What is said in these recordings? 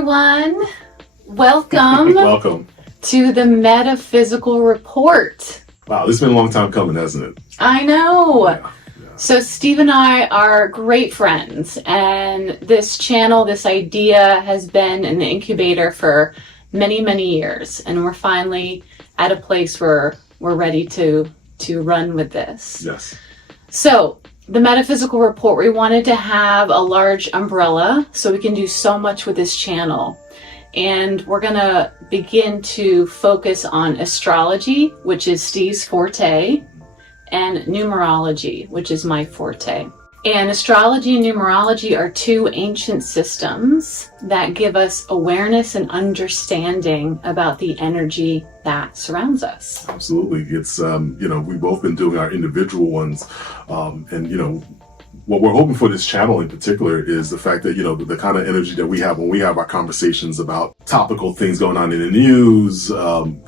everyone. Welcome. Welcome to the Metaphysical Report. Wow, this has been a long time coming, hasn't it? I know. Yeah. So Steve and I are great friends, and this channel, this idea has been in the incubator for many, many years, and we're finally at a place where we're ready to run with this. Yes. So the Metaphysical Report, we wanted to have a large umbrella so we can do so much with this channel. And we're going to begin to focus on astrology, which is Steve's forte, and numerology, which is my forte. And astrology and numerology are two ancient systems that give us awareness and understanding about the energy that surrounds us. Absolutely. It's, we've both been doing our individual ones. What we're hoping for this channel in particular is the fact that, the kind of energy that we have when we have our conversations about topical things going on in the news,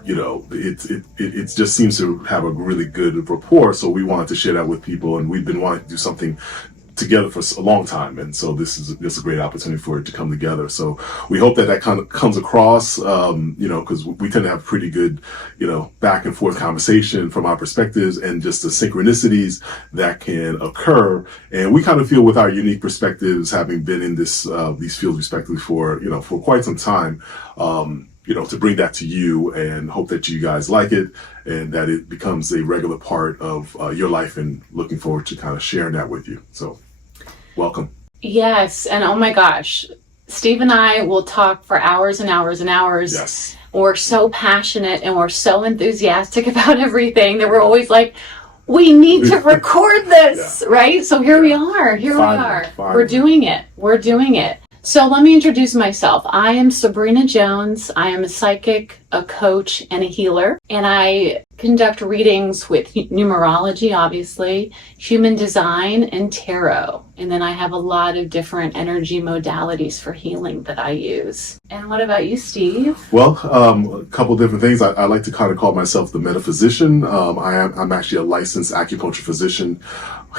it just seems to have a really good rapport. So we wanted to share that with people, and we've been wanting to do something together for a long time, and so this is a great opportunity for it to come together. So we hope that kind of comes across, because we tend to have pretty good, back and forth conversation from our perspectives and just the synchronicities that can occur. And we kind of feel with our unique perspectives, having been in these fields respectively for quite some time, to bring that to you and hope that you guys like it and that it becomes a regular part of your life, and looking forward to kind of sharing that with you. So welcome. Yes. And oh my gosh, Steve and I will talk for hours and hours and hours. Yes. We're so passionate and we're so enthusiastic about everything that we're always like, we need to record this, right? So here we are. Finally. We're doing it. So let me introduce myself. I am Sabrina Jones. I am a psychic, a coach, and a healer. And I conduct readings with numerology, obviously, human design, and tarot. And then I have a lot of different energy modalities for healing that I use. And what about you, Steve? Well, a couple different things. I like to kind of call myself the metaphysician. I'm actually a licensed acupuncture physician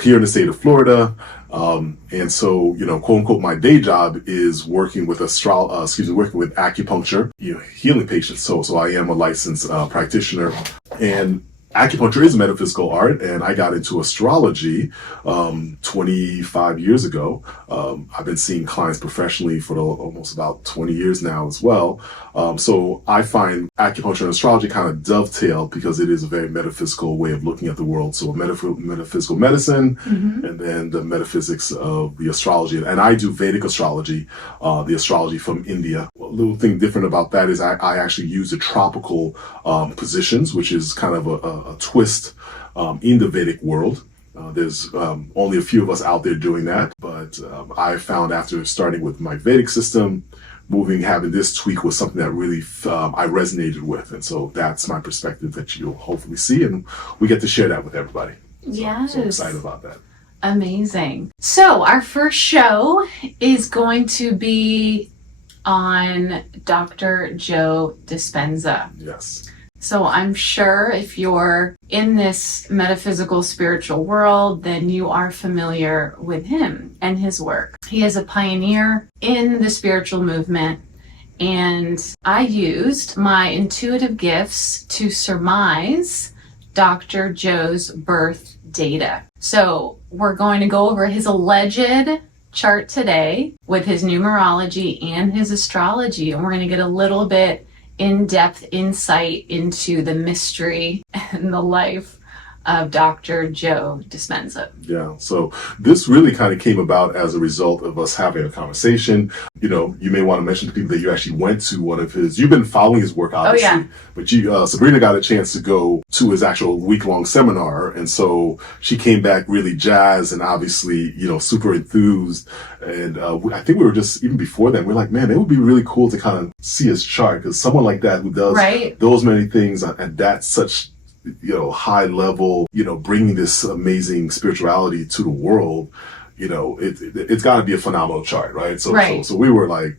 here in the state of Florida. And so, quote unquote, my day job is working with working with acupuncture, healing patients. So I am a licensed practitioner, and acupuncture is a metaphysical art, and I got into astrology 25 years ago. I've been seeing clients professionally for almost about 20 years now as well. So I find acupuncture and astrology kind of dovetail because it is a very metaphysical way of looking at the world. So metaphysical medicine, and then the metaphysics of the astrology. And I do Vedic astrology, the astrology from India. A little thing different about that is I actually use the tropical positions, which is kind of a twist in the Vedic world. There's only a few of us out there doing that, but I found after starting with my Vedic system, having this tweak was something that really I resonated with, and so that's my perspective that you'll hopefully see, and we get to share that with everybody. Yes. So excited about that. Amazing. So our first show is going to be on Dr. Joe Dispenza. Yes. So I'm sure if you're in this metaphysical spiritual world, then you are familiar with him and his work. He is a pioneer in the spiritual movement, and I used my intuitive gifts to surmise Dr. Joe's birth data. So we're going to go over his alleged chart today with his numerology and his astrology, and we're going to get a little bit in-depth insight into the mystery and the life of Dr. Joe Dispenza. Yeah, so this really kind of came about as a result of us having a conversation. You may want to mention to people that you actually went to one of his, you've been following his work, obviously. Oh, yeah. But Sabrina got a chance to go to his actual week-long seminar, and so she came back really jazzed and obviously, super enthused. And I think we were just, even before that, we're like, man, it would be really cool to kind of see his chart, because someone like that who does those many things at that such high level, bringing this amazing spirituality to the world, it's got to be a phenomenal chart, right? Right. So we were like,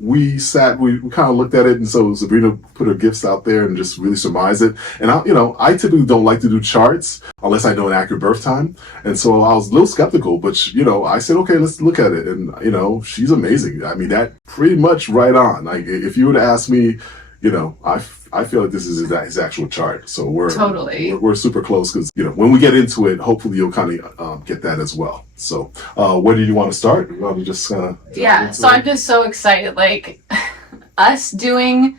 we kind of looked at it, and so Sabrina put her gifts out there and just really surmised it. And I typically don't like to do charts unless I know an accurate birth time. And so I was a little skeptical, but I said, okay, let's look at it. And she's amazing. I mean, that pretty much right on. Like, if you were to ask me, I feel like this is his actual chart. So we're super close because, when we get into it, hopefully you'll kind of get that as well. So where did you want to start? You want to just yeah. So I'm just so excited. Like us doing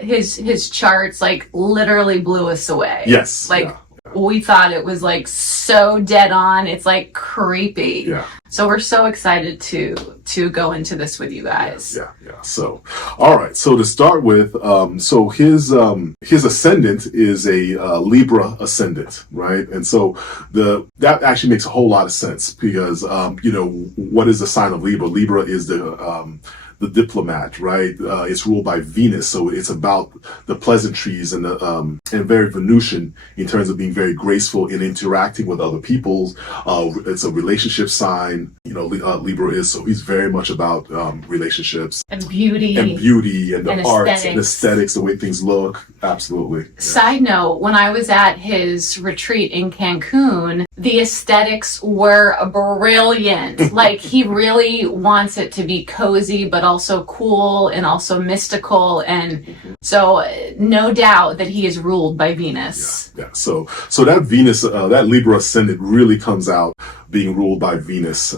his charts, like literally blew us away. Yes. Like we thought it was like so dead on. It's like creepy. Yeah. So we're so excited to go into this with you guys. Yeah. So, all right. So to start with, so his ascendant is a Libra ascendant, right? And so that actually makes a whole lot of sense because what is the sign of Libra? Libra is the diplomat, right? It's ruled by Venus, so it's about the pleasantries and very Venusian in terms of being very graceful in interacting with other people. It's a relationship sign, Libra is, so he's very much about relationships and beauty and the arts and aesthetics, the way things look. Absolutely. Yeah. Side note, when I was at his retreat in Cancun, the aesthetics were brilliant. Like he really wants it to be cozy, but also cool and also mystical. And so no doubt that he is ruled by Venus. Yeah. So that Venus, that Libra ascendant really comes out being ruled by Venus.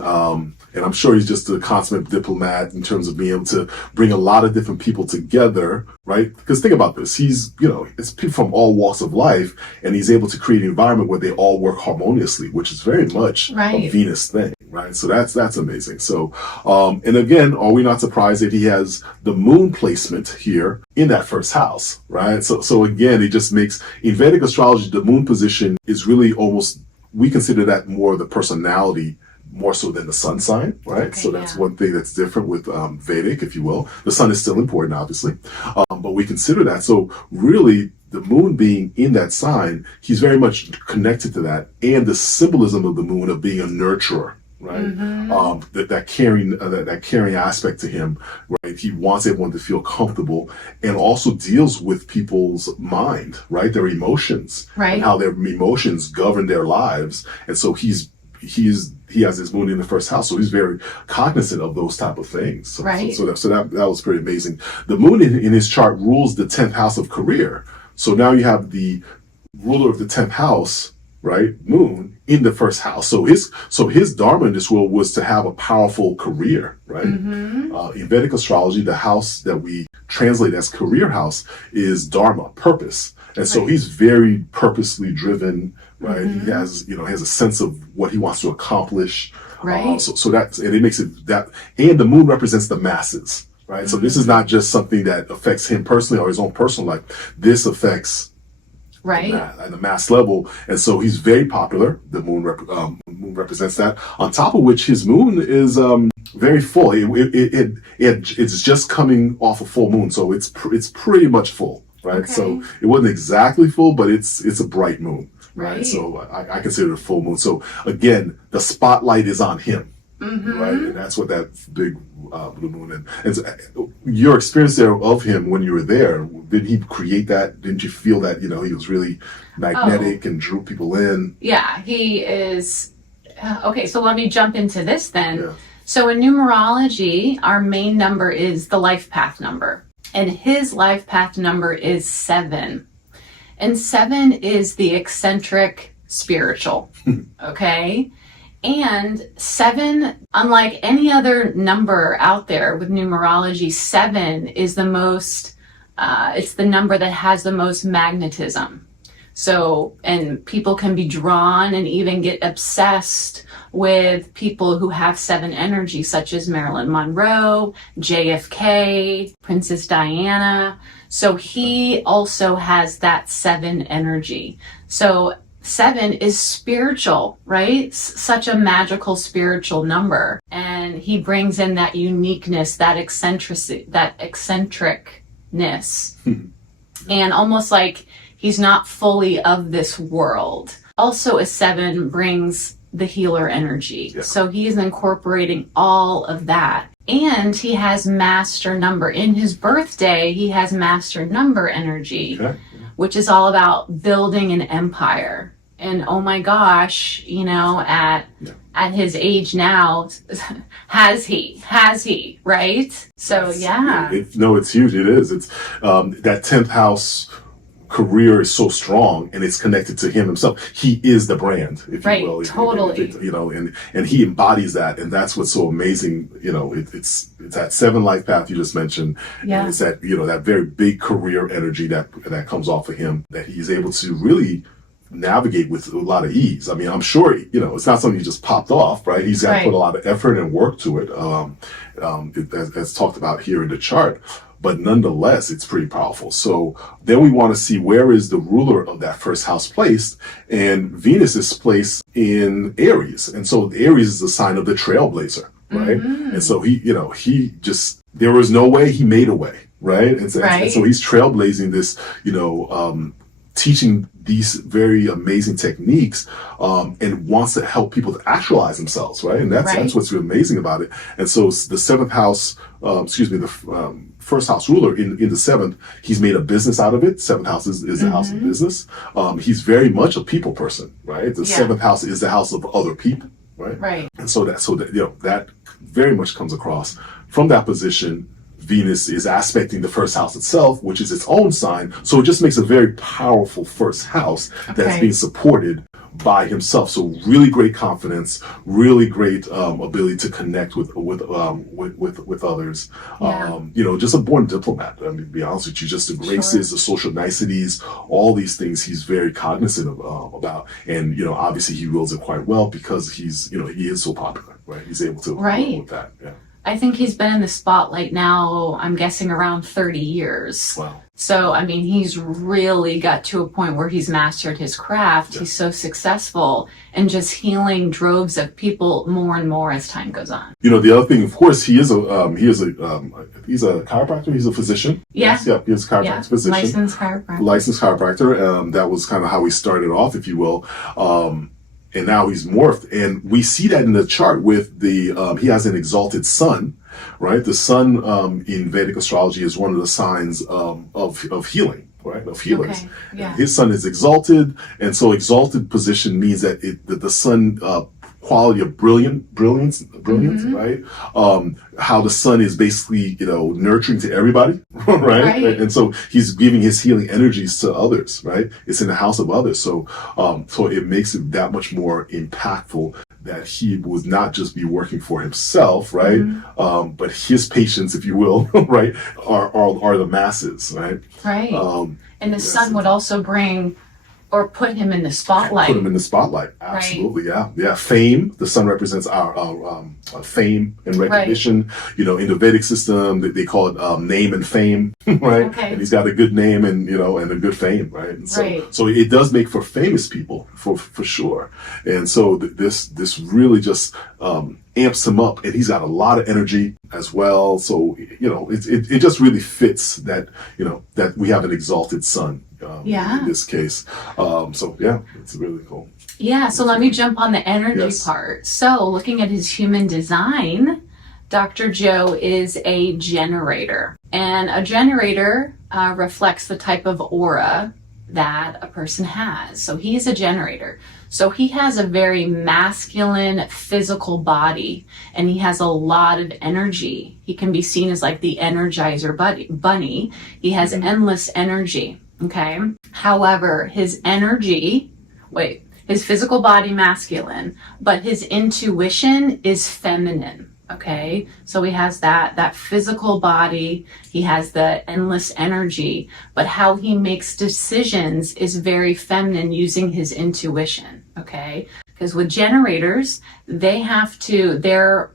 And I'm sure he's just a consummate diplomat in terms of being able to bring a lot of different people together, right? Because think about this. He's, it's people from all walks of life, and he's able to create an environment where they all work harmoniously, which is very much a Venus thing, right? So that's amazing. So, and again, are we not surprised that he has the moon placement here in that first house, right? So again, it just makes, in Vedic astrology, the moon position is really almost, we consider that more the personality more so than the sun sign, right? Okay, so that's one thing that's different with Vedic, if you will. The sun is still important, obviously, but we consider that. So really, the moon being in that sign, he's very much connected to that, and the symbolism of the moon of being a nurturer, right? That caring aspect to him, right? He wants everyone to feel comfortable, and also deals with people's mind, right? Their emotions, right? And how their emotions govern their lives, and so he has his moon in the first house, so he's very cognizant of those type of things. So, right. So that was pretty amazing. The moon in his chart rules the 10th house of career. So now you have the ruler of the 10th house, right? Moon in the first house. So his dharma in this world was to have a powerful career, right? In Vedic astrology, the house that we translate as career house is dharma, purpose. And so he's very purposely driven, right? He has a sense of what he wants to accomplish. Right. So that's, and it makes it that, and the moon represents the masses, right? So this is not just something that affects him personally or his own personal life. This affects at the mass level. And so he's very popular. The moon represents that. On top of which his moon is very full. It's just coming off a full moon. So it's pretty much full. Right. Okay. So it wasn't exactly full, but it's a bright moon. Right. So I consider it a full moon. So again, the spotlight is on him. Right. And that's what that big blue moon and so, your experience there of him when you were there, did he create that? Didn't you feel that, he was really magnetic and drew people in? Yeah, he is. Okay. So let me jump into this then. Yeah. So in numerology, our main number is the life path number. And his life path number is 7. And 7 is the eccentric spiritual. Okay? And 7, unlike any other number out there with numerology, 7 is the most, it's the number that has the most magnetism. So, and people can be drawn and even get obsessed with people who have 7 energy, such as Marilyn Monroe, JFK, Princess Diana. So he also has that 7 energy. So 7 is spiritual, right? Such a magical spiritual number. And he brings in that uniqueness, that eccentricness, and almost like he's not fully of this world. Also, a 7 brings the healer energy. Yeah. So he is incorporating all of that. And he has master number. In his birthday, he has master number energy, Okay. which is all about building an empire. And oh my gosh, you know, at his age now, has he, right? So yeah. It's huge. It is. It's that 10th house career is so strong, and it's connected to him himself. He is the brand, if you will. Totally. You know, and he embodies that, and that's what's so amazing. You know, it's that 7 life path you just mentioned. Yeah. And it's that, you know, that very big career energy that comes off of him, that he's able to really navigate with a lot of ease. I mean, I'm sure, you know, it's not something he just popped off, right? He's got to put a lot of effort and work to it, as talked about here in the chart. But nonetheless, it's pretty powerful. So then we want to see, where is the ruler of that first house placed? And Venus is placed in Aries. And so Aries is a sign of the trailblazer, right? Mm-hmm. And so there was no way, he made a way, right? And so he's trailblazing this, you know, teaching these very amazing techniques, and wants to help people to actualize themselves, right? And that's what's really amazing about it. And so the 7th house, the first house ruler in the 7th, he's made a business out of it. 7th house is the house of business. He's very much a people person, right? The 7th house is the house of other people, right? Right. And so that you know, that very much comes across from that position. Venus is aspecting the first house itself, which is its own sign. So it just makes a very powerful first house that's being supported by himself. So really great confidence, really great ability to connect with others. Yeah. You know, just a born diplomat. I mean, to be honest with you, just the graces, the social niceties, all these things he's very cognizant of, about. And, you know, obviously he wields it quite well because he's, you know, he is so popular, right? He's able to deal with that. Yeah. I think he's been in the spotlight now, I'm guessing around 30 years. Wow. So, I mean, he's really got to a point where he's mastered his craft. Yeah. He's so successful and just healing droves of people more and more as time goes on. You know, the other thing, of course, he's a chiropractor. He's a physician. Yeah. Yes, yeah, he's a chiropractor physician. Licensed chiropractor. That was kind of how he started off, if you will. And now he's morphed, and we see that in the chart with he has an exalted sun, right? The sun in Vedic astrology is one of the signs of healing, right? Of healers. Okay. Yeah. His sun is exalted, and so exalted position means that the sun quality of brilliance, right? How the sun is basically, you know, nurturing to everybody, right? And so he's giving his healing energies to others, right? It's in the house of others. So it makes it that much more impactful that he would not just be working for himself, right? Mm-hmm. But his patients, if you will, right, are the masses, right? Right. And the sun would also bring, or put him in the spotlight. Put him in the spotlight. Absolutely. Right. Yeah. Fame. The sun represents our fame and recognition. Right. You know, in the Vedic system, they call it name and fame, right? Okay. And he's got a good name and, you know, and a good fame, right? And so it does make for famous people, for sure. And so this really just amps him up, and he's got a lot of energy as well. So, you know, it just really fits that, you know, that we have an exalted sun. In this case. So yeah, it's really cool. Yeah, so let me jump on the energy part. So looking at his human design, Dr. Joe is a generator. And a generator reflects the type of aura that a person has. So he's a generator. So he has a very masculine physical body, and he has a lot of energy. He can be seen as like the energizer bunny. He has endless energy. Okay. However, his physical body masculine, but his intuition is feminine. Okay. So he has that physical body, he has the endless energy, but how he makes decisions is very feminine, using his intuition. Okay. Because with generators, they have to, their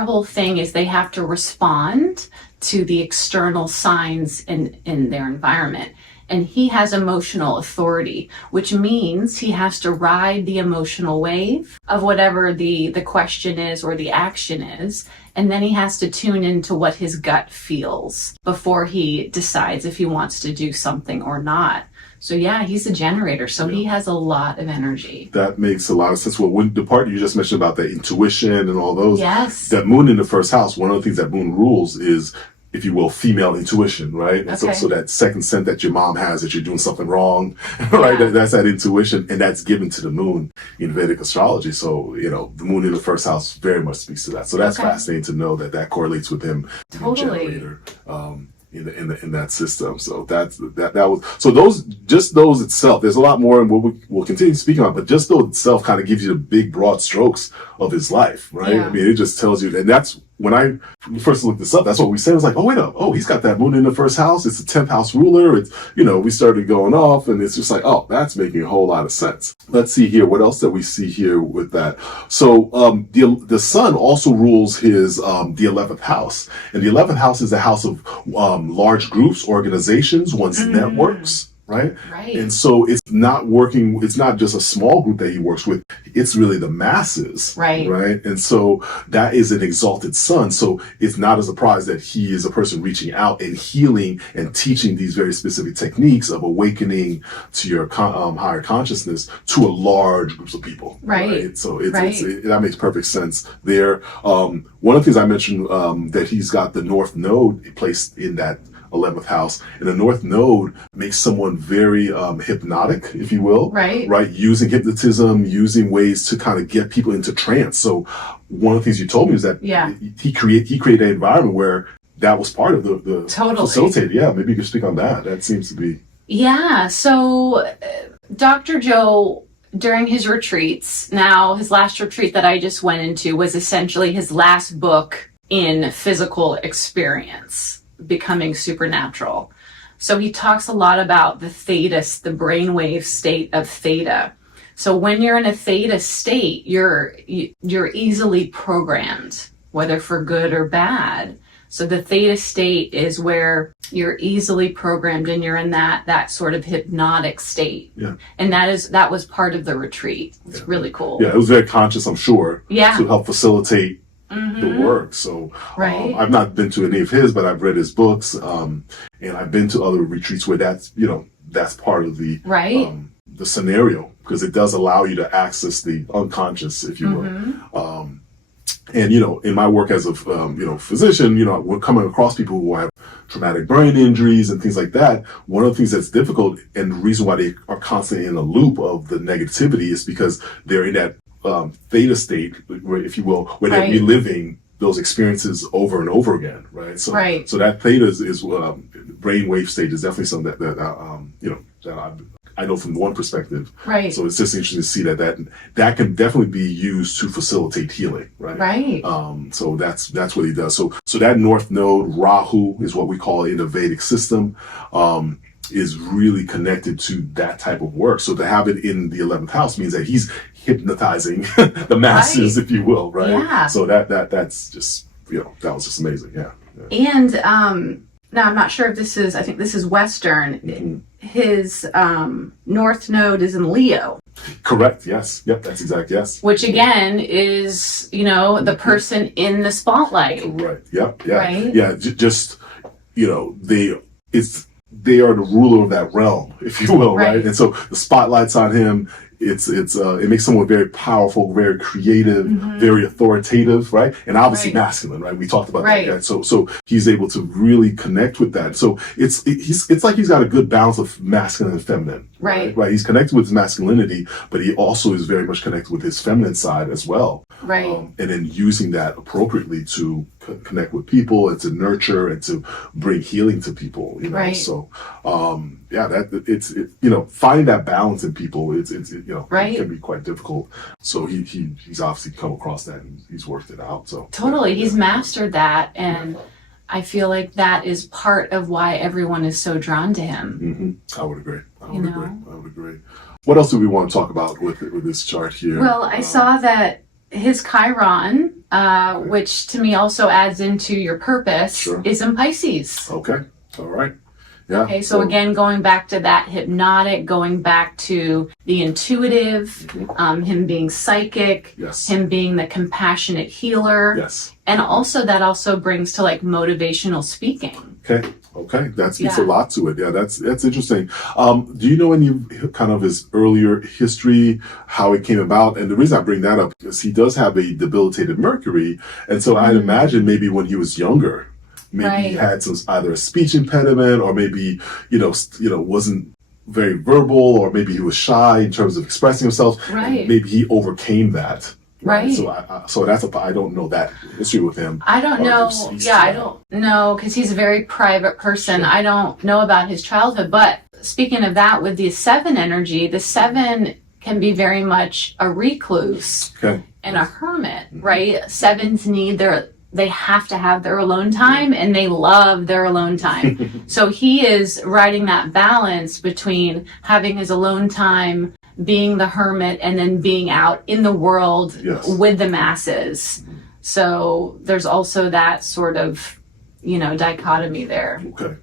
whole thing is they have to respond to the external signs in their environment. And he has emotional authority, which means he has to ride the emotional wave of whatever the question is or the action is. And then he has to tune into what his gut feels before he decides if he wants to do something or not. So yeah, he's a generator. So he has a lot of energy. That makes a lot of sense. Well, when the part you just mentioned about the intuition and all those, Yes. that moon in the first house, one of the things that moon rules is, if you will, female intuition, right? And Okay. so that second sense that your mom has that you're doing something wrong, right? That's that intuition, and that's given to the moon in Vedic astrology. So, the moon in the first house very much speaks to that. So that's fascinating to know that correlates with him being a generator. In that system. So that was, so those itself, there's a lot more and we'll continue speaking on, but just those itself kind of gives you the big broad strokes of his life, right? Yeah. I mean, it just tells you, and that's when I first looked this up, that's what we said. It was like, oh, wait up. Oh, he's got that moon in the first house. It's the 10th house ruler. It's, we started going off, and it's just like, oh, that's making a whole lot of sense. Let's see here. What else that we see here with that? So, the sun also rules his, the 11th house. And the 11th house is a house of, large groups, organizations, one's networks. Right? And so it's not just a small group that he works with, it's really the masses. Right? And so that is an exalted sun. So it's not a surprise that he is a person reaching out and healing and teaching these very specific techniques of awakening to your higher consciousness to a large groups of people. Right? So that makes perfect sense there. One of the things I mentioned, that he's got the North Node placed in that 11th house, and the North Node makes someone very hypnotic, if you will, right? Using hypnotism, using ways to kind of get people into trance. So one of the things you told me is that he created an environment where that was part of the facilitator. Yeah, maybe you could speak on that. That seems to be. Yeah. So Dr. Joe, during his retreats, now his last retreat that I just went into was essentially his last book in physical experience, becoming supernatural. So he talks a lot about the theta, the brainwave state of theta. So when you're in a theta state, you're easily programmed, whether for good or bad. So the theta state is where you're easily programmed and you're in that sort of hypnotic state. Yeah. And that was part of the retreat. It's really cool. Yeah, it was very conscious, I'm sure. Yeah. To help facilitate the work. So I've not been to any of his, but I've read his books, and I've been to other retreats where that's part of the scenario, because it does allow you to access the unconscious, if you will. And in my work as a physician, we're coming across people who have traumatic brain injuries and things like that. One of the things that's difficult, and the reason why they are constantly in a loop of the negativity, is because they're in that theta state, if you will, where they're reliving those experiences over and over again, right? So that theta is brainwave state is definitely something that I know from one perspective. Right. So it's just interesting to see that can definitely be used to facilitate healing, right? Right. So that's what he does. So that North Node, Rahu, is what we call in the Vedic system. Is really connected to that type of work. So to have it in the 11th house means that he's hypnotizing the masses, if you will, right? Yeah. So that's just, that was just amazing. Yeah. And now I'm not sure if I think this is Western. Mm-hmm. His North Node is in Leo. Correct. Yes. Yep. That's exact. Yes. Which again is, the person in the spotlight. Correct. Yep. Yeah. Right? Yeah. Just, they are the ruler of that realm, if you will, right? And so the spotlight's on him. It makes someone very powerful, very creative, very authoritative, right? And obviously masculine, right? We talked about that. Right? So he's able to really connect with that. So it's like he's got a good balance of masculine and feminine. Right. He's connected with his masculinity, but he also is very much connected with his feminine side as well. Right. And then using that appropriately to connect with people and to nurture and to bring healing to people. Right. So finding that balance in people, it can be quite difficult. So he's obviously come across that and he's worked it out. So totally, he's mastered that, and I feel like that is part of why everyone is so drawn to him. Mm-hmm. I would agree. I would agree. What else do we want to talk about with this chart here? Well, I saw that his Chiron, which to me also adds into your purpose, is in Pisces. Okay. All right. Yeah. Okay, so again, going back to that hypnotic, going back to the intuitive, him being psychic, him being the compassionate healer. Yes. And also that also brings to like motivational speaking. Okay. Okay, that speaks a lot to it. Yeah, that's interesting. Do you know any kind of his earlier history, how it came about? And the reason I bring that up is he does have a debilitated Mercury, and so I'd imagine maybe when he was younger, maybe he had some either a speech impediment, or maybe wasn't very verbal, or maybe he was shy in terms of expressing himself. Right. Maybe he overcame that. Right. So I don't know that history with him. I don't know. Yeah, I don't know, because he's a very private person. Sure. I don't know about his childhood. But speaking of that, with the 7 energy, the 7 can be very much a recluse and a hermit, right? 7s they have to have their alone time, and they love their alone time. So he is riding that balance between having his alone time, being the hermit, and then being out in the world with the masses. So there's also that sort of, dichotomy there. Okay,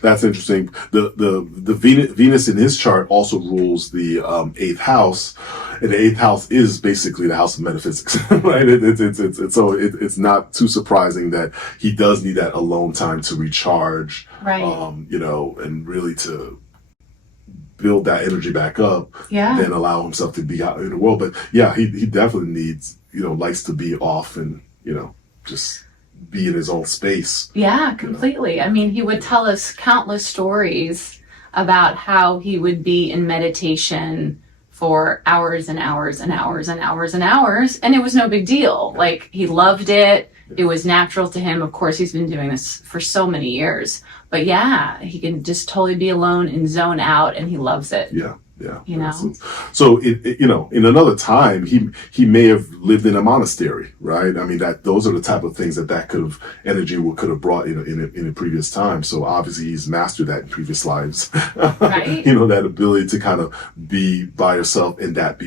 that's interesting. The Venus in his chart also rules the 8th house, and the 8th house is basically the house of metaphysics, right? It's not too surprising that he does need that alone time to recharge, right? And really to build that energy back up, then allow himself to be out in the world. But yeah, he definitely needs, likes to be off and, just be in his own space. Yeah, completely. I mean, he would tell us countless stories about how he would be in meditation for hours and hours and hours and hours and hours, and it was no big deal. Like, he loved it. It was natural to him. Of course, he's been doing this for so many years. But yeah, he can just totally be alone and zone out, and he loves it. Yeah. So in another time, he may have lived in a monastery, right? I mean, those are the type of things that could have brought in a previous time. So obviously he's mastered that in previous lives. Right. That ability to kind of be by yourself, and that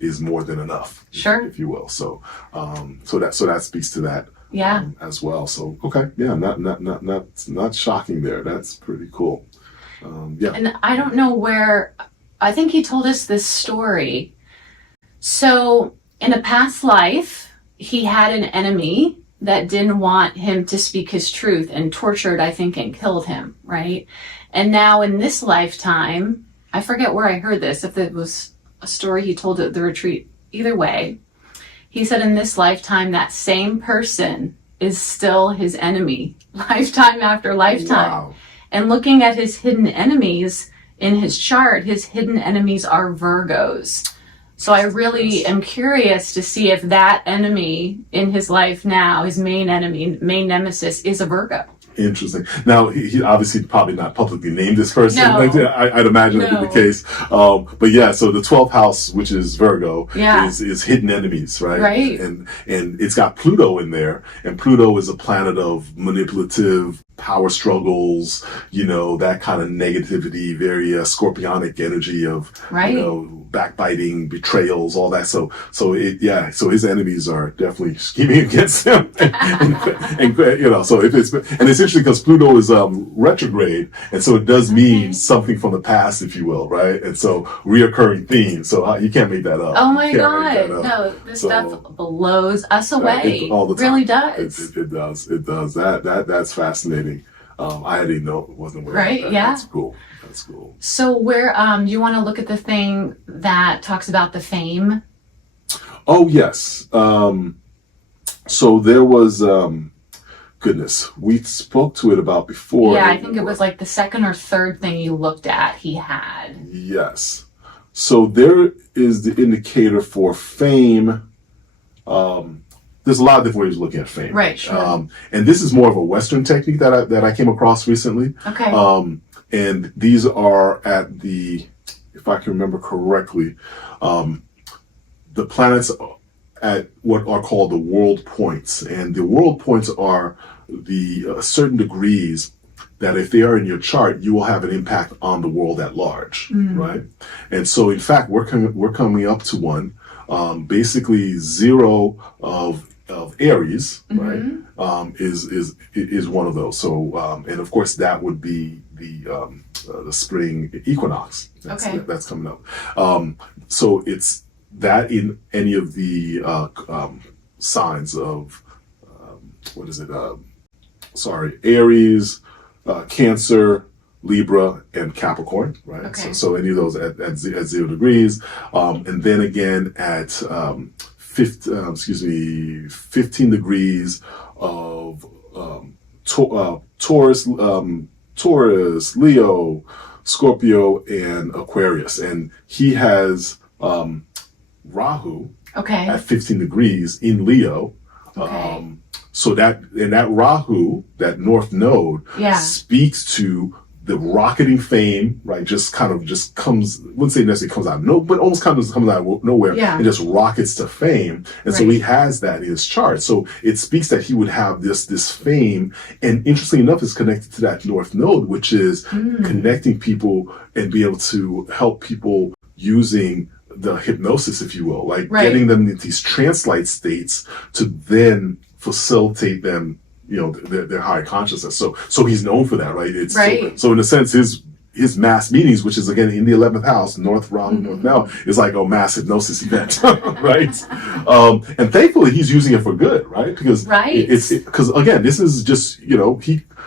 is more than enough. Sure. If you will. So that speaks to that. Yeah. As well. So okay. Yeah. Not shocking there. That's pretty cool. And I don't know where. I think he told us this story. So in a past life, he had an enemy that didn't want him to speak his truth, and tortured, I think, and killed him, right? And now in this lifetime, I forget where I heard this, if it was a story he told at the retreat. Either way, he said in this lifetime, that same person is still his enemy, lifetime after lifetime. Wow. And looking at his hidden enemies in his chart, his hidden enemies are Virgos. So I really am curious to see if that enemy in his life now, his main enemy, main nemesis, is a Virgo. Interesting. Now, he obviously probably not publicly named this person. No. I'd imagine that would be the case. But yeah, so the 12th house, which is Virgo, is hidden enemies, right? Right. And it's got Pluto in there, and Pluto is a planet of manipulative power struggles, that kind of negativity, very scorpionic energy of, backbiting, betrayals, all that. So his enemies are definitely scheming against him. So it's interesting because Pluto is retrograde, and so it does mean something from the past, if you will, right? And so reoccurring themes. So you can't make that up. Oh my God! No, this stuff blows us away. All the time. It really does. It does. It does. That's fascinating. I didn't know, wasn't aware of that. Yeah. That's cool. So where do you want to look at the thing that talks about the fame? Oh yes. So there was goodness, we spoke to it about before. Yeah, I think it was like the second or third thing you looked at he had. Yes. So there is the indicator for fame. There's a lot of different ways of looking at fame. Right, sure. And this is more of a Western technique that I came across recently. Okay. And these are at if I can remember correctly, the planets at what are called the world points. And the world points are the certain degrees that if they are in your chart, you will have an impact on the world at large, right? And so, in fact, we're coming up to one. Basically, 0 of Aries, right, is one of those. So, and of course, that would be the spring equinox that's coming up. So it's that in any of the signs of Aries, Cancer, Libra, and Capricorn, right? Okay. So any of those at 0 degrees. And then again at 15 degrees of Taurus, Leo, Scorpio, and Aquarius. And he has Rahu Okay. at 15 degrees in Leo. Okay. So that Rahu, that north node, Yeah. speaks to the rocketing fame, right? Just comes, wouldn't say necessarily comes out but almost kind of comes out of nowhere Yeah. and just rockets to fame. And so Right. he has that in his chart. So it speaks that he would have this fame. And interestingly enough, it's connected to that north node, which is connecting people and be able to help people using the hypnosis, if you will, like Right. getting them into these trance-like states to then facilitate them, their higher consciousness. So he's known for that, right? It's Right. So in a sense, his mass meetings, which is again in the 11th house, North Rahu, North now, is like a mass hypnosis event, right? And thankfully, he's using it for good, right? Because Right. because again, this is just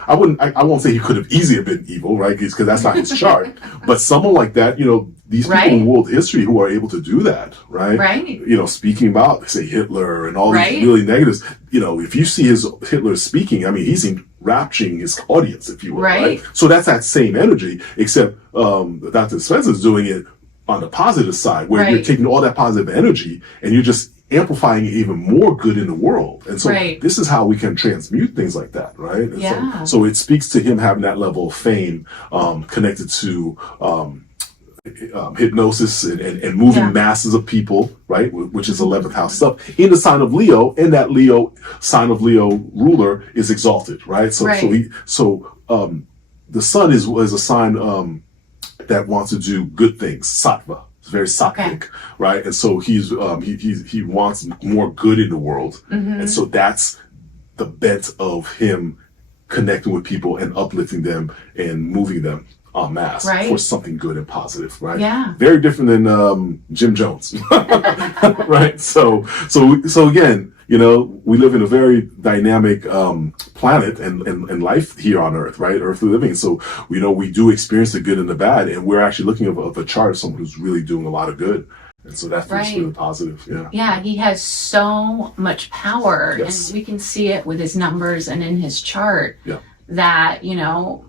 I won't say he could have easily been evil, right? Because that's not his chart. But someone like that, these people Right. in world history who are able to do that, right? Right. Speaking about, say, Hitler and all Right. these really negatives, if you see Hitler speaking, I mean, he's enrapturing his audience, if you will, right? So that's that same energy, except Dr. Dispenza is doing it on the positive side, where you're Right. taking all that positive energy and you're just amplifying even more good in the world. And so Right. this is how we can transmute things like that, right? And Yeah. so it speaks to him having that level of fame connected to hypnosis and moving Yeah. masses of people, right? Which is 11th house stuff in the sign of Leo, and that sign of Leo ruler is exalted, right? So Right. the sun is a sign that wants to do good things, sattva. It's very sattvic, right? And so he wants more good in the world, and so that's the bent of him connecting with people and uplifting them and moving them en masse Right. for something good and positive, right? Yeah. Very different than Jim Jones, right? So again, we live in a very dynamic planet and life here on Earth, right? Earthly living. So we do experience the good and the bad, and we're actually looking at a chart of someone who's really doing a lot of good. And so that feels really positive. Yeah. Yeah, he has so much power, Yes. and we can see it with his numbers and in his chart. Yeah. That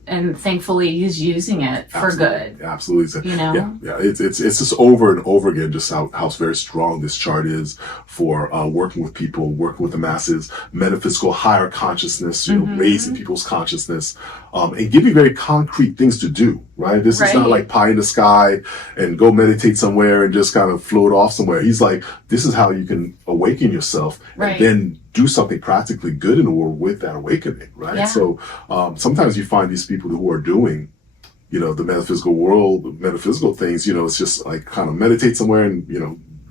and thankfully he's using it for good. Absolutely. Yeah. It's just over and over again, just how very strong this chart is for working with people, working with the masses, metaphysical, higher consciousness, raising people's consciousness, and give you very concrete things to do, right? This is not like pie in the sky and go meditate somewhere and just kind of float off somewhere. He's like, this is how you can awaken yourself and then do something practically good in the world with that awakening, right? Yeah. So sometimes you find these people who are doing the metaphysical world, metaphysical things, it's just like kind of meditate somewhere and,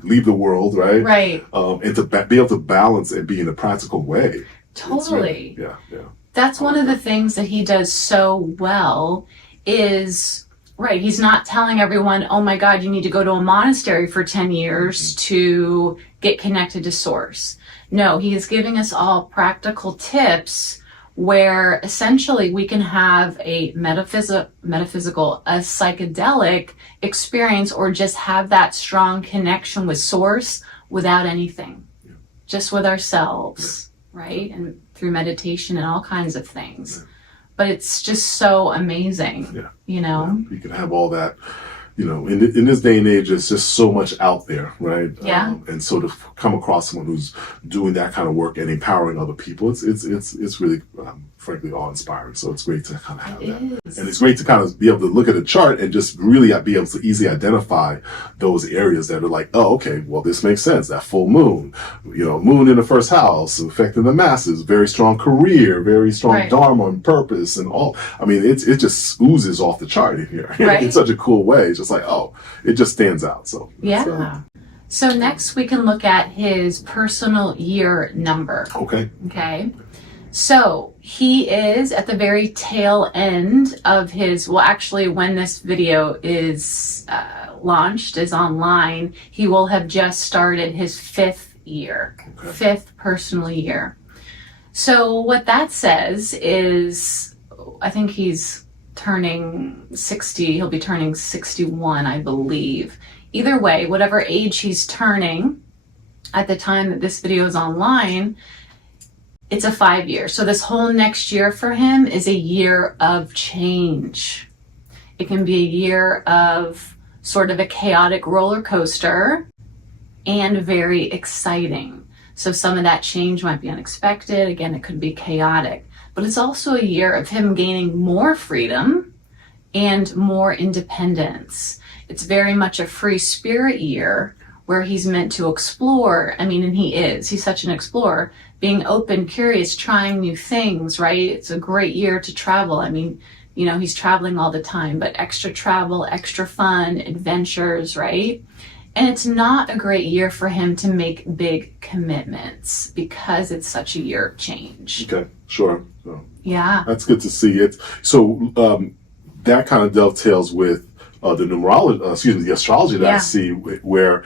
leave the world, right? Right. And to be able to balance and be in a practical way. Totally. Yeah. That's one of the things that he does so well is, right, he's not telling everyone, oh my God, you need to go to a monastery for 10 years to get connected to source. No, he is giving us all practical tips where essentially we can have a metaphysical, a psychedelic experience, or just have that strong connection with source without anything, just with ourselves, right? And through meditation and all kinds of things. But it's just so amazing, You can have all that. In this day and age, there's just so much out there, right? Yeah. And so to come across someone who's doing that kind of work and empowering other people, it's really, frankly, awe-inspiring. So it's great to kind of have that. And it's great to kind of be able to look at a chart and just really be able to easily identify those areas that are like, oh, okay, well, this makes sense. That full moon, moon in the first house, affecting the masses, very strong career, very strong dharma and purpose and all. I mean, it just oozes off the chart in here in such a cool way. It's just like, oh, it just stands out. So So next we can look at his personal year number. Okay. So he is at the very tail end of his, well, actually when this video is launched, is online, he will have just started his 5th year, 5th personal year. So what that says is I think he's turning 60. He'll be turning 61, I believe. Either way, whatever age he's turning at the time that this video is online, it's a 5-year. So this whole next year for him is a year of change. It can be a year of sort of a chaotic roller coaster and very exciting. So some of that change might be unexpected. Again, it could be chaotic, but it's also a year of him gaining more freedom and more independence. It's very much a free spirit year where he's meant to explore. I mean, and he's such an explorer, being open, curious, trying new things, right? It's a great year to travel. I mean, you know, he's traveling all the time, but extra travel, extra fun, adventures, right? And it's not a great year for him to make big commitments because it's such a year of change. Okay, sure. So, yeah. That's good to see it. So that kind of dovetails with the numerology, the astrology that I see, where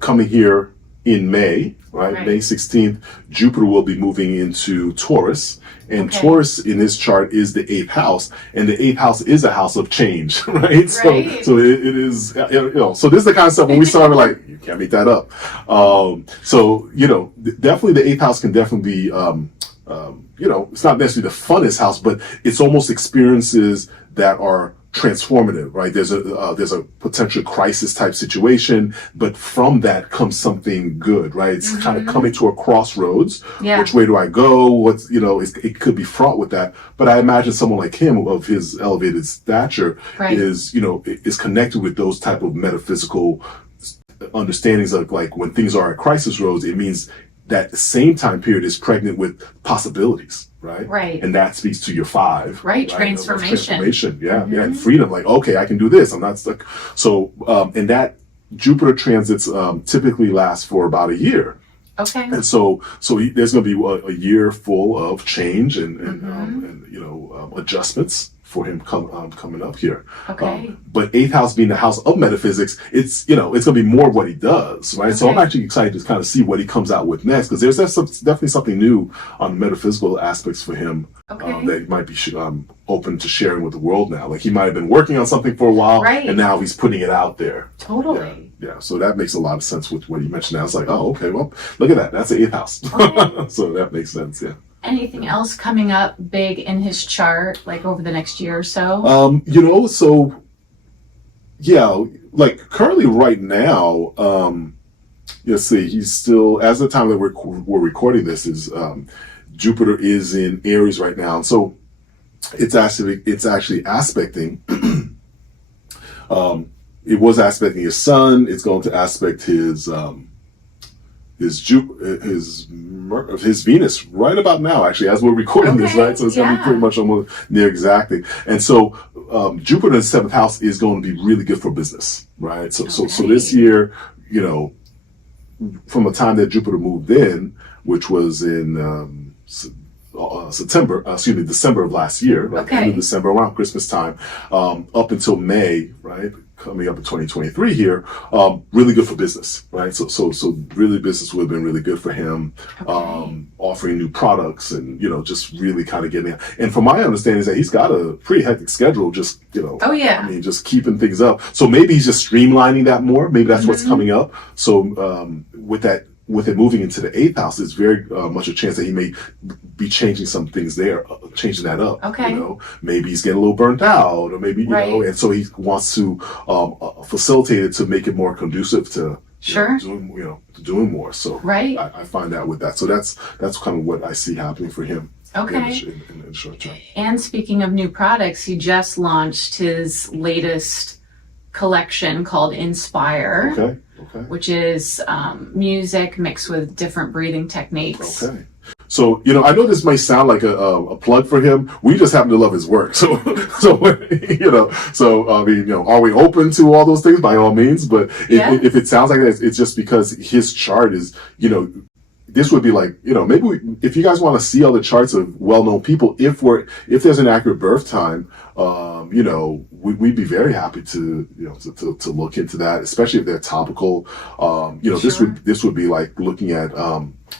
coming here in May, right? May 16th, Jupiter will be moving into Taurus. And Taurus in his chart is the 8th house, and the 8th house is a house of change, right? So it is, you know, so this is the kind of stuff when we started, like, you can't make that up. So, you know, definitely the 8th house can definitely be, you know, it's not necessarily the funnest house, but it's almost experiences that are transformative, right? There's a potential crisis type situation, but from that comes something good, right? It's kind of coming to a crossroads. Which way do I go? What's, you know, it could be fraught with that. But I imagine someone like him of his elevated stature is, you know, is connected with those type of metaphysical understandings of, like, when things are at crisis roads, it means that same time period is pregnant with possibilities, right? Right. And that speaks to your 5. Right. Transformation. Yeah. Yeah. And freedom. Like, okay, I can do this. I'm not stuck. So, and that Jupiter transits typically last for about a year. Okay. And so there's going to be a year full of change and you know, adjustments for him coming up here. Okay. But 8th house being the house of metaphysics, it's, you know, it's going to be more of what he does, right? So I'm actually excited to kind of see what he comes out with next, because there's definitely something new on the metaphysical aspects for him that he might be open to sharing with the world now. Like, he might have been working on something for a while, and now he's putting it out there. Totally. Yeah. So that makes a lot of sense with what he mentioned. I was like, oh, okay, well, look at that. That's the 8th house. So that makes sense. Yeah. Anything else coming up big in his chart, like over the next year or so? You know, so yeah, like currently right now, let's see, he's still, as the time that we're recording this, is Jupiter is in Aries right now. And so it's actually aspecting, it was aspecting his sun. It's going to aspect his Venus right about now, actually, as we're recording this, right? So it's going to be pretty much almost near exactly. And so Jupiter in the 7th house is going to be really good for business, right? So this year, you know, from the time that Jupiter moved in, which was in December of last year, right? End of December, around Christmas time, up until May, right? Coming up in 2023 here, really good for business, right? So really business would have been really good for him, offering new products and, you know, just really kind of getting it. And from my understanding is that he's got a pretty hectic schedule, just, you know, I mean, just keeping things up. So maybe he's just streamlining that more. Maybe that's what's coming up. So with it moving into the 8th house, there's very much a chance that he may be changing some things there, changing that up. Okay. You know, maybe he's getting a little burnt out, or maybe, you know, and so he wants to facilitate it to make it more conducive to doing more. So I find that with that. So that's kind of what I see happening for him. Okay. In the short term. And speaking of new products, he just launched his latest collection called Inspire. Which is music mixed with different breathing techniques. Okay. So, you know, I know this may sound like a plug for him. We just happen to love his work. So you know, I mean, you know, are we open to all those things? By all means. But if it sounds like that, it's just because his chart is, you know, this would be like, maybe if you guys want to see other charts of well-known people, if there's an accurate birth time, we'd be very happy to look into that, especially if they're topical. Sure. This would be like looking at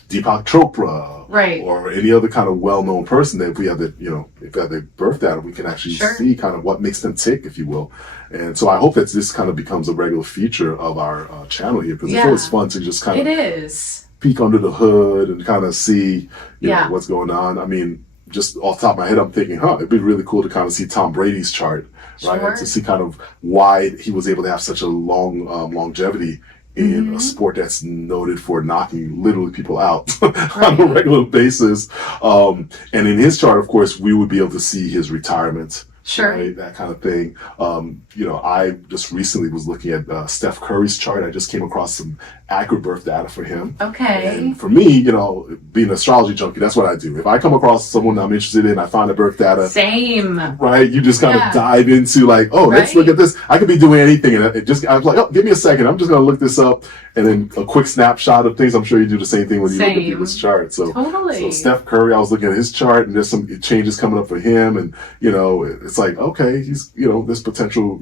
Deepak Chopra, right, or any other kind of well-known person that if we have the birth data, we can actually sure. see kind of what makes them tick, if you will. And so I hope that this kind of becomes a regular feature of our channel here, because it's always fun to just kind of peek under the hood and kind of see what's going on. I mean, just off the top of my head, I'm thinking, it'd be really cool to kind of see Tom Brady's chart, right? Sure. To see kind of why he was able to have such a long longevity in a sport that's noted for knocking literally people out on a regular basis. And in his chart, of course, we would be able to see his retirement. Sure. Right? That kind of thing. I just recently was looking at Steph Curry's chart. I just came across some accurate birth data for him. Okay. And for me, being an astrology junkie, that's what I do. If I come across someone I'm interested in, I find the birth data. Same. Right? You just kind of dive into like, let's look at this. I could be doing anything. And I was like, give me a second. I'm just going to look this up. And then a quick snapshot of things. I'm sure you do the same thing when you look at people's chart. So, totally. So Steph Curry, I was looking at his chart, and there's some changes coming up for him. And, it's like, okay, he's, this potential,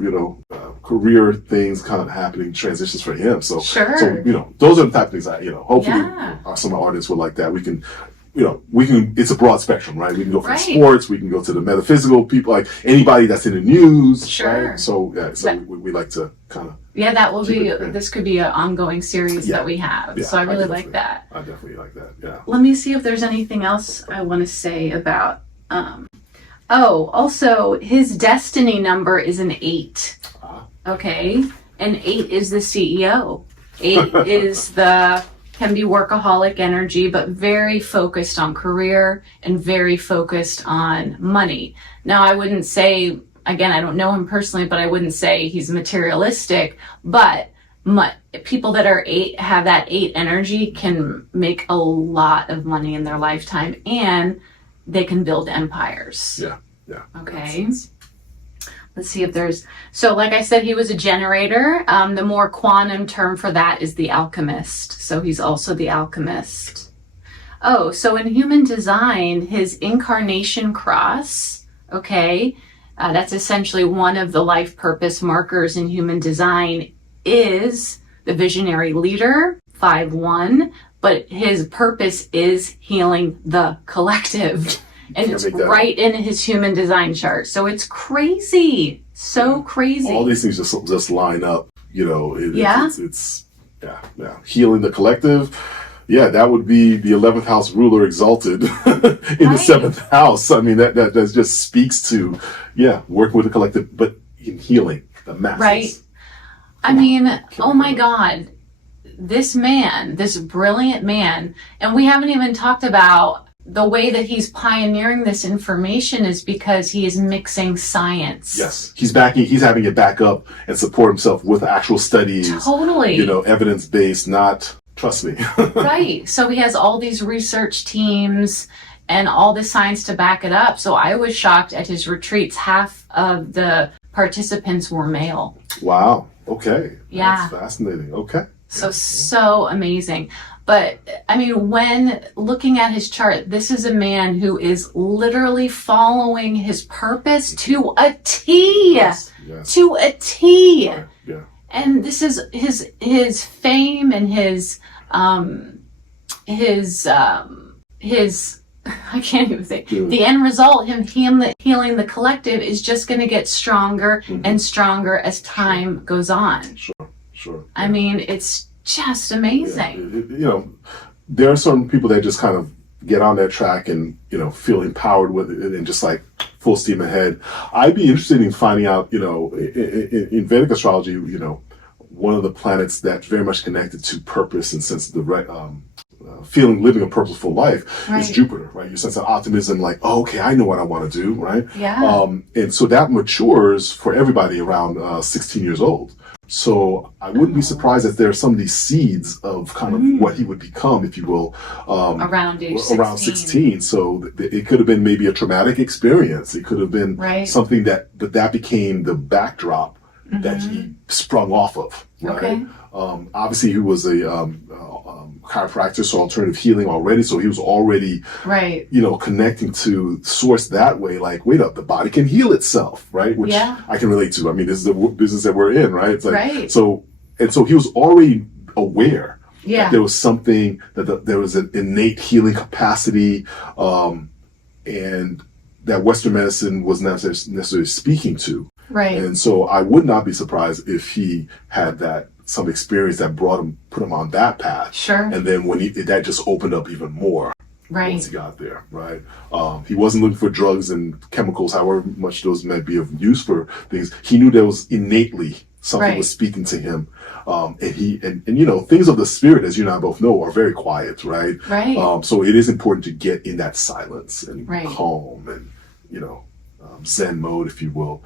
career things kind of happening, transitions for him. So, those are the type of things hopefully some artists would like that. We can, it's a broad spectrum, right? We can go from sports, we can go to the metaphysical people, like anybody that's in the news. Sure. Right? So, we like to kind of. Yeah, this could be an ongoing series that we have. So I really like that. I definitely like that. Yeah. Let me see if there's anything else I want to say about, also his destiny number is an 8. Okay. And 8 is the CEO. 8 can be workaholic energy, but very focused on career and very focused on money. Now, I wouldn't say, again, I don't know him personally, but I wouldn't say he's materialistic, but people that are 8 have that 8 energy can make a lot of money in their lifetime, and they can build empires. Yeah. Okay. Let's see if so like I said, he was a generator. The more quantum term for that is the alchemist. So he's also the alchemist. So in human design, his incarnation cross, that's essentially one of the life purpose markers in human design, is the visionary leader, 5-1, but his purpose is healing the collective. And it's right in his human design chart. So it's crazy. So crazy. All these things just line up, it's healing the collective. Yeah, that would be the 11th house ruler exalted in the 7th house. I mean, that just speaks to, working with the collective, but in healing the masses. Right. I mean, oh my God, this man, this brilliant man, and we haven't even talked about the way that he's pioneering this information is because he is mixing science. Yes. He's having it back up and support himself with actual studies. Totally. Evidence-based, not, trust me. Right. So he has all these research teams and all the science to back it up. So I was shocked at his retreats. Half of the participants were male. Wow. Okay. Yeah. That's fascinating. Okay. So amazing. But I mean, when looking at his chart, this is a man who is literally following his purpose to a T. Yes. To a T. Right. Yeah. And this is his fame and his I can't even think. The end result, him healing the collective, is just going to get stronger and stronger as time goes on. Sure. I mean, it's just amazing. There are some people that just kind of get on that track and, feel empowered with it and just like full steam ahead. I'd be interested in finding out, in Vedic astrology, one of the planets that's very much connected to purpose and sense of the living a purposeful life is Jupiter, right? Your sense of optimism, like, okay, I know what I want to do, right? Yeah. And so that matures for everybody around 16 years old. So I wouldn't be surprised if there are some of these seeds of kind of what he would become, if you will, around age 16. Around 16. So it could have been maybe a traumatic experience. It could have been something that became the backdrop that he sprung off of, right? Okay. Obviously, he was a chiropractor, so alternative healing already. So he was already, right, connecting to source that way. Like, wait up, the body can heal itself, right? Which I can relate to. I mean, this is the business that we're in, right? It's like, right. So he was already aware that there was something, that there was an innate healing capacity, and that Western medicine was not necessarily speaking to. Right. And so I would not be surprised if he had some experience that put him on that path. Sure. And then that just opened up even more. Right. Once he got there, right? He wasn't looking for drugs and chemicals, however much those might be of use for things. He knew there was innately something was speaking to him. And things of the spirit, as you and I both know, are very quiet, right? Right. So it is important to get in that silence and calm and, Zen mode, if you will,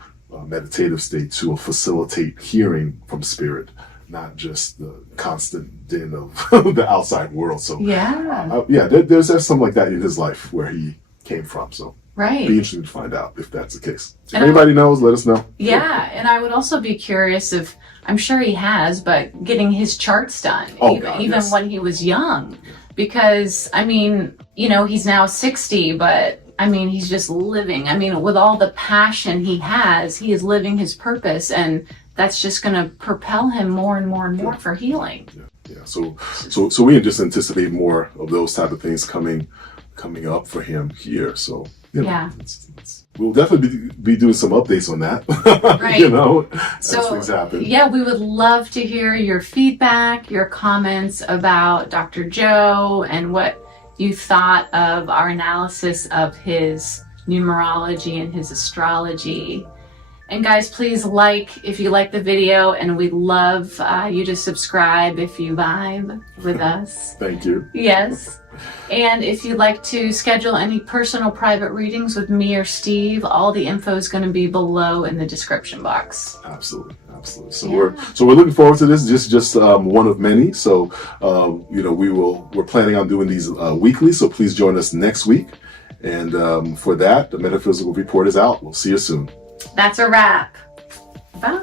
meditative state to facilitate hearing from spirit, not just the constant din of the outside world. So there's something like that in his life where he came from. So right, be interesting to find out if that's the case. If anybody knows, let us know. Yeah, and I would also be curious if, I'm sure he has, but getting his charts done, even when he was young, because I mean, he's now 60, but I mean, he's just living. I mean, with all the passion he is living his purpose, and that's just going to propel him more and more and more for healing. Yeah. So we just anticipate more of those type of things coming up for him here. So we'll definitely be doing some updates on that. Right. As things happen. Yeah, we would love to hear your feedback, your comments about Dr. Joe and what you thought of our analysis of his numerology and his astrology. And guys, please if you like the video, and we'd love you to subscribe if you vibe with us. Thank you. Yes. And if you'd like to schedule any personal private readings with me or Steve, all the info is going to be below in the description box. Absolutely. So we're looking forward to this. Just one of many. So we're planning on doing these weekly. So please join us next week. And for that, the Metaphysical Report is out. We'll see you soon. That's a wrap. Bye.